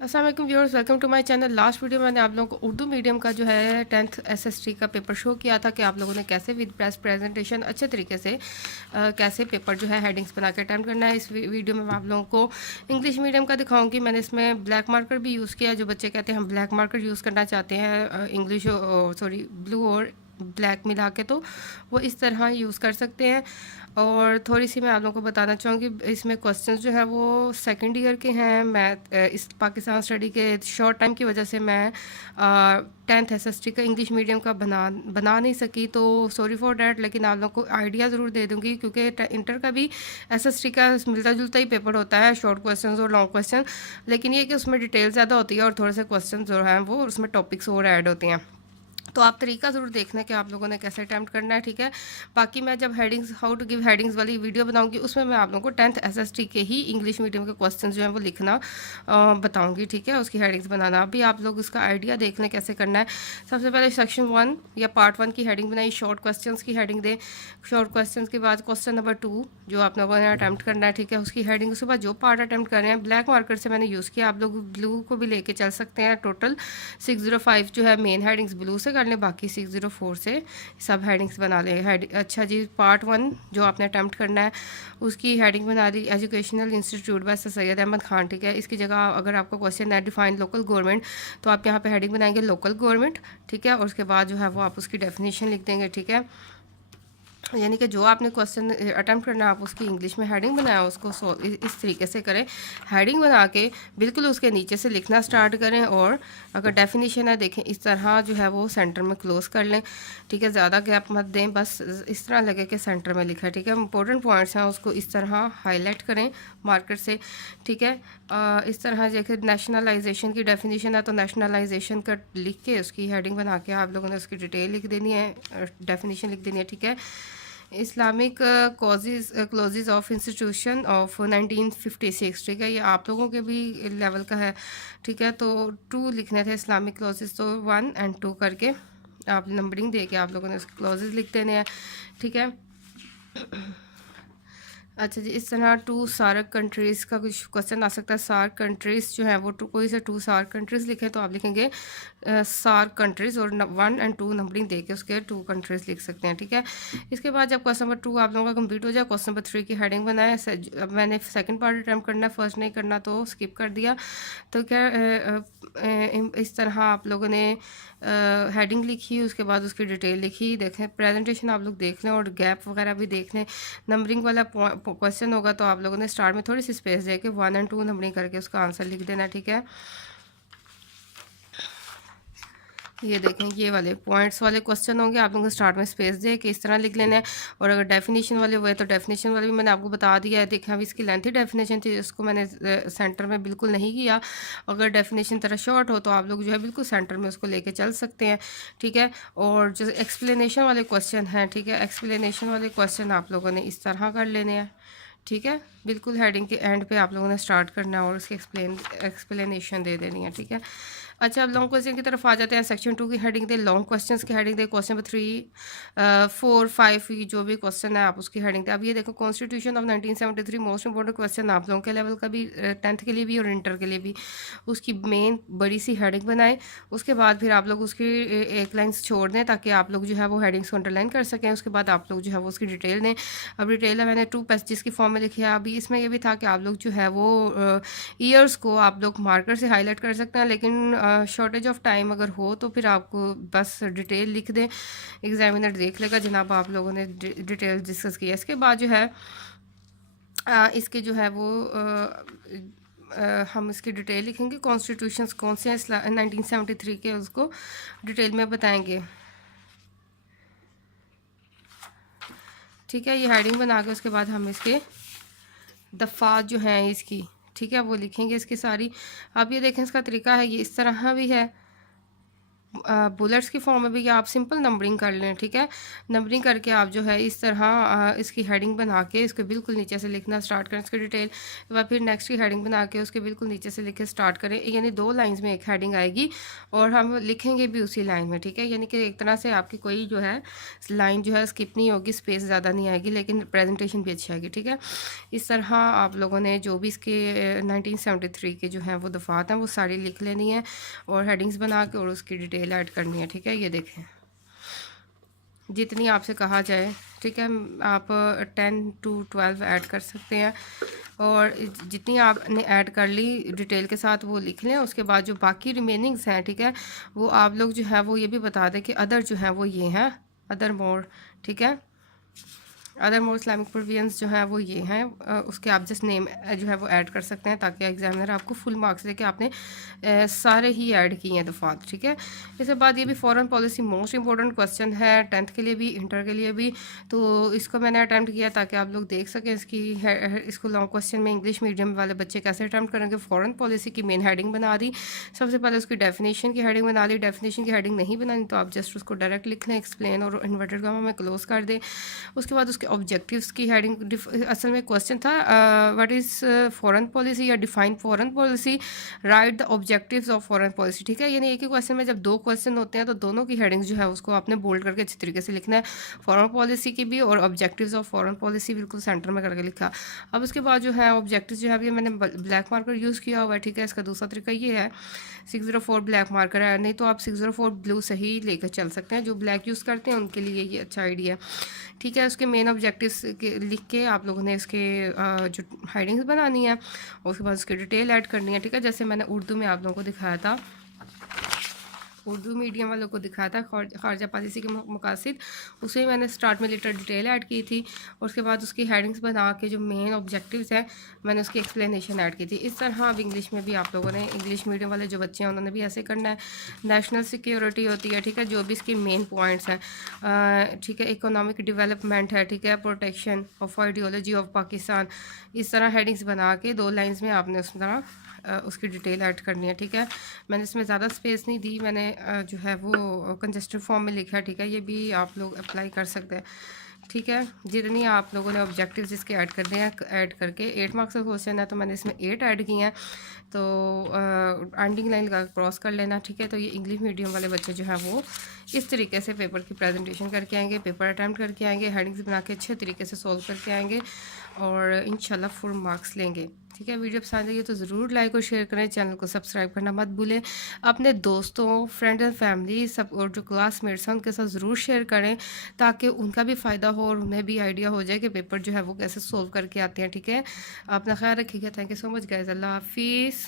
अस्सलाम वालेकुम viewers, welcome to my channel. Last video में मैंने आप लोगों को उर्दू मीडियम का जो है 10th एसएसटी का पेपर शो किया था कि आप लोगों ने कैसे विद प्रेस प्रेजेंटेशन अच्छे तरीके से कैसे पेपर जो है हेडिंग्स बना के अटैम्प्ट करना है। इस वीडियो में मैं आप लोगों को इंग्लिश मीडियम का दिखाऊंगी। मैंने इसमें ब्लैक मार्कर भी यूज़ किया। जो बच्चे कहते हैं हम ब्लैक मार्कर यूज़ करना चाहते हैं इंग्लिश सॉरी ब्लू और ब्लैक मिला के, तो वो इस तरह यूज़ कर सकते हैं। और थोड़ी सी मैं आप लोगों को बताना चाहूँगी, इसमें क्वेश्चंस जो है वो सेकंड ईयर के हैं। मैथ इस पाकिस्तान स्टडी के शॉर्ट टाइम की वजह से मैं 10th एसएसटी का इंग्लिश मीडियम का बना नहीं सकी, तो सॉरी फॉर डैट। लेकिन आप लोगों को आइडिया ज़रूर दे दूँगी, क्योंकि इंटर का भी एसएसटी का मिलता जुलता ही पेपर होता है, शॉर्ट क्वेश्चन और लॉन्ग क्वेश्चन। लेकिन ये कि उसमें डिटेल ज़्यादा होती है और थोड़े से क्वेश्चन जो हैं वो उसमें टॉपिक्स और ऐड होते हैं। तो आप तरीका ज़रूर देखना कि आप लोगों ने कैसे अटैम्प्ट करना है, ठीक है। बाकी मैं जब headings how to give headings वाली वीडियो बनाऊंगी, उसमें मैं आप लोगों को 10th एसएसटी के ही इंग्लिश मीडियम के क्वेश्चंस जो हैं वो लिखना बताऊंगी, ठीक है। उसकी हेडिंग्स बनाना अभी आप लोग उसका आइडिया देख लें कैसे करना है। सबसे पहले सेक्शन 1 या पार्ट 1 की हेडिंग बनाई, शॉर्ट क्वेश्चन की हेडिंग दें। शॉर्ट क्वेश्चन के बाद क्वेश्चन नंबर 2 जो आप लोगों ने अटैम्प्ट करना है, ठीक है, उसकी हेडिंग। उसके बाद जो पार्ट अटैम्प्ट कर रहे हैं, ब्लैक मार्कर से मैंने यूज़ किया, आप लोग ब्लू को भी लेके चल सकते हैं। टोटल 605 जो है मेन हेडिंग्स ब्लू से कर लें, बाकी 604 से सब हेडिंग्स बना लें। अच्छा जी, पार्ट 1 जो आपने अटैम्प्ट करना है उसकी हेडिंग बना दी, educational institute by sir Syed Ahmed Khan, ठीक है। इसकी जगह अगर आपका क्वेश्चन है डिफाइन लोकल गवर्नमेंट, तो आप यहाँ पे हेडिंग बनाएंगे लोकल गवर्नमेंट, ठीक है। और उसके बाद जो है वो आप उसकी डेफिनेशन लिख देंगे, ठीक है। यानी कि जो आपने क्वेश्चन अटैम्प्ट करना है आप उसकी इंग्लिश में हेडिंग बनाया उसको इस तरीके से करें। हेडिंग बना के बिल्कुल उसके नीचे से लिखना स्टार्ट करें, और अगर डेफिनेशन है देखें इस तरह जो है वो सेंटर में क्लोज कर लें, ठीक है। ज़्यादा गैप मत दें, बस इस तरह लगे कि सेंटर में लिखा है, ठीक है। इंपॉर्टेंट पॉइंट्स हैं उसको इस तरह हाईलाइट करें मार्कर से, ठीक है। इस तरह जैसे नेशनलाइजेशन की डेफिनेशन है तो नेशनलाइजेशन का लिख के उसकी हेडिंग बना के आप लोगों ने उसकी डिटेल लिख देनी है, डेफिनेशन लिख देनी है, ठीक है। Islamic clauses of institution of 1956, ठीक है, ये आप लोगों के भी लेवल का है, ठीक है। तो 2 लिखने थे इस्लामिक क्लोजेज, तो 1 और 2 करके आप नंबरिंग दे के आप लोगों ने उसके क्लोजेज लिख देने हैं, ठीक है। अच्छा जी, इस तरह 2 सार्क कंट्रीज़ का कुछ क्वेश्चन आ सकता है। सार्क कंट्रीज़ जो है वो कोई से 2 सार्क कंट्रीज़ लिखें तो आप लिखेंगे सार्क कंट्रीज़, और 1 और 2 नंबरिंग दे के उसके 2 कंट्रीज़ लिख सकते हैं, ठीक है। इसके बाद जब क्वेश्चन नंबर 2 आप लोगों का कंप्लीट हो जाए, क्वेश्चन नंबर 3 की हेडिंग बनाए। अब मैंने सेकंड पार्ट अटैम्प्ट करना है, फर्स्ट नहीं करना तो स्किप कर दिया। तो क्या इस तरह आप लोगों ने हेडिंग लिखी, उसके बाद उसकी डिटेल लिखी। देखें प्रेजेंटेशन आप लोग देख लें और गैप वगैरह भी देख लें। नंबरिंग वाला क्वेश्चन होगा तो आप लोगों ने स्टार्ट में थोड़ी सी स्पेस दे के 1 और 2 नंबरिंग करके उसका आंसर लिख देना, ठीक है। ये देखें ये वाले पॉइंट्स वाले क्वेश्चन होंगे, आप लोगों को स्टार्ट में स्पेस दे के इस तरह लिख लेना है। और अगर डेफिनेशन वाले हुए तो डेफिनेशन वाले भी मैंने आपको बता दिया है। देखें अभी इसकी लेंथी डेफिनेशन थी, इसको मैंने सेंटर में बिल्कुल नहीं किया। अगर डेफिनेशन तरह शॉर्ट हो तो आप लोग जो है बिल्कुल सेंटर में उसको लेके चल सकते हैं, ठीक है। और जो एक्सप्लेनेशन वाले क्वेश्चन हैं, ठीक है, एक्सप्लेनेशन वाले क्वेश्चन आप लोगों ने इस तरह कर लेने हैं, ठीक है। बिल्कुल हेडिंग के एंड पे आप लोगों ने स्टार्ट करना है और उसकी एक्सप्लेनेशन दे देनी है, ठीक है। अच्छा, अब लॉन्ग क्वेश्चन की तरफ आ जाते हैं। सेक्शन 2 की हेडिंग दे, लॉन्ग क्वेश्चंस की हेडिंग दे। क्वेश्चन नंबर 3 4 5 जो भी क्वेश्चन है आप उसकी हेडिंग दे। अब ये देखो constitution of 1973 most important question आप लोगों के लेवल का भी, 10th के लिए भी और इंटर के लिए भी। उसकी मेन बड़ी सी हेडिंग बनाए, उसके बाद फिर आप लोग उसकी एक लाइन्स छोड़ दें ताकि आप लोग जो है वो हेडिंग्स को अंडरलाइन कर सकें। उसके बाद आप लोग जो है वो उसकी डिटेल दें। अब डिटेल है मैंने 2 पैसेजेस की फॉर्म में लिखी है। अभी इसमें ये भी था कि आप लोग जो है वो ईयर्स को आप लोग मार्कर से हाईलाइट कर सकते हैं, लेकिन शॉर्टेज ऑफ टाइम अगर हो तो फिर आपको बस डिटेल लिख दें, एग्जामिनर देख लेगा जनाब आप लोगों ने डिटेल डिस्कस किया। इसके बाद जो है इसके जो है वो हम इसकी डिटेल लिखेंगे। कॉन्स्टिट्यूशंस कौन से हैं 1973 के, उसको डिटेल में बताएंगे, ठीक है। ये हेडिंग बना के उसके बाद हम इसके दफ़ात जो हैं इसकी, ठीक है, वो लिखेंगे इसकी सारी। आप ये देखें इसका तरीका है, ये इस तरह भी है, बुलेट्स की फॉर्म में भी, या आप सिंपल नंबरिंग कर लें, ठीक है। नंबरिंग करके आप जो है इस तरह इसकी हेडिंग बना के इसके बिल्कुल नीचे से लिखना स्टार्ट करें, इसकी डिटेल, तो फिर नेक्स्ट की हेडिंग बना के उसके बिल्कुल नीचे से लिखे स्टार्ट करें, यानी 2 लाइंस में एक हेडिंग आएगी और हम लिखेंगे भी उसी लाइन में, ठीक है। यानी कि एक तरह से आपकी कोई जो है लाइन जो है स्किप नहीं होगी, स्पेस ज़्यादा नहीं आएगी, लेकिन प्रेजेंटेशन भी अच्छी आएगी, ठीक है। इस तरह आप लोगों ने जो भी इसके 1973 के जो हैं वो दफ़ात हैं वो सारी लिख लेनी है और हेडिंग्स बना के और उसकी डिटेल ऐड करनी है, ठीक है। ये देखें जितनी आपसे कहा जाए, ठीक है, आप 10 to 12 ऐड कर सकते हैं और जितनी आपने ऐड कर ली डिटेल के साथ वो लिख लें। उसके बाद जो बाकी रिमेनिंग्स हैं, ठीक है, वो आप लोग जो है वो ये भी बता दें कि अदर जो है वो ये हैं, अदर मोर, ठीक है। अदर मोर इस्लामिक प्रोविजंस जो है वो ये हैं, उसके आप जस्ट नेम जो है वो ऐड कर सकते हैं ताकि एग्जामिनर आपको फुल मार्क्स दे कि आपने सारे ही ऐड किए हैं दफ़ात, ठीक है। इसके बाद ये भी foreign policy most important question है 10th के लिए भी, इंटर के लिए भी, तो इसको मैंने अटैम्प्ट किया ताकि आप लोग देख सकें इसको लॉन्ग क्वेश्चन में इंग्लिश मीडियम वाले बच्चे कैसे अटैम्प्ट करेंगे। फॉरेन पॉलिसी की मेन हेडिंग बना दी, सबसे पहले उसकी डेफिनेशन की हेडिंग बना ली। डेफिनेशन की हेडिंग नहीं बनानी तो आप जस्ट उसको डायरेक्ट लिख लें, एक्सप्लेन और इन्वर्टेड कॉमा में क्लोज कर दें। उसके बाद उसके ऑब्जेक्टिव्स की हेडिंग, असल में क्वेश्चन था व्हाट इज़ फॉरेन पॉलिसी या define foreign policy, right the objectives of foreign policy, ठीक है। यानी एक ही क्वेश्चन में जब 2 क्वेश्चन होते हैं तो दोनों की हेडिंग्स जो है उसको आपने बोल्ड करके अच्छी तरीके से लिखना है, फॉरेन पॉलिसी की भी और ऑब्जेक्टिव्स ऑफ फॉरेन पॉलिसी बिल्कुल सेंटर में करके लिखा। अब उसके बाद जो है ऑब्जेक्टिव्स जो है अभी मैंने ब्लैक मार्कर यूज़ किया हुआ है, ठीक है। इसका दूसरा तरीका ये है 604 ब्लैक मार्कर है, नहीं तो आप 604 ब्लू से ही लेकर चल सकते हैं। जो ब्लैक यूज़ करते हैं उनके लिए ये अच्छा आइडिया है, ठीक है। उसके मेन ऑब्जेक्टिव्स लिख के आप लोगों ने इसके जो हेडिंग्स बनानी है और उसके बाद उसकी डिटेल ऐड करनी है, ठीक है। जैसे मैंने उर्दू में आप लोगों को दिखाया था, उर्दू मीडियम वालों को दिखाया था खारजा पॉलिसी के मकासद, उसे मैंने स्टार्ट में लिटर डिटेल ऐड की थी और उसके बाद उसकी हेडिंग्स बना के जो मेन ऑब्जेक्टिव्स हैं मैंने उसकी एक्सप्लेनेशन ऐड की थी। इस तरह अब इंग्लिश में भी आप लोगों ने, इंग्लिश मीडियम वाले जो बच्चे हैं उन्होंने भी ऐसे करना है। नेशनल सिक्योरिटी होती है, ठीक है, जो भी इसकी मेन पॉइंट्स हैं, ठीक है। इकोनॉमिक डेवलपमेंट है, ठीक है, protection of ideology of Pakistan, इस तरह हेडिंग्स बना के 2 लाइन्स में आपने उस तरह उसकी डिटेल ऐड करनी है, ठीक है। मैंने इसमें ज़्यादा स्पेस नहीं दी, मैंने जो है वो कंजस्टेड फॉर्म में लिखा है, ठीक है। ये भी आप लोग अप्लाई कर सकते हैं, ठीक है। जितनी आप लोगों ने ऑब्जेक्टिव्स इसके ऐड करने हैं, ऐड करके 8 मार्क्स का क्वेश्चन है तो मैंने इसमें 8 ऐड किए हैं, तो एंडिंग लाइन लगा क्रॉस कर लेना, ठीक है। तो ये इंग्लिश मीडियम वाले बच्चे जो हैं वो इस तरीके से पेपर की प्रेजेंटेशन करके आएंगे, पेपर अटैम्प्ट करके आएंगे, हेडिंग्स बना के अच्छे तरीके से सोल्व करके आएंगे और इंशाल्लाह फुल मार्क्स लेंगे, ठीक है। वीडियो पसंद आई तो ज़रूर लाइक और शेयर करें, चैनल को सब्सक्राइब करना मत भूलें। अपने दोस्तों, फ्रेंड एंड फैमिली सब और जो क्लासमेट्स हैं उनके साथ ज़रूर शेयर करें ताकि उनका भी फ़ायदा हो और उन्हें भी आइडिया हो जाए कि पेपर जो है वो कैसे सोल्व करके आते हैं, ठीक है। अपना ख्याल रखिएगा। Thank you so much guys, अल्लाह हाफिज़।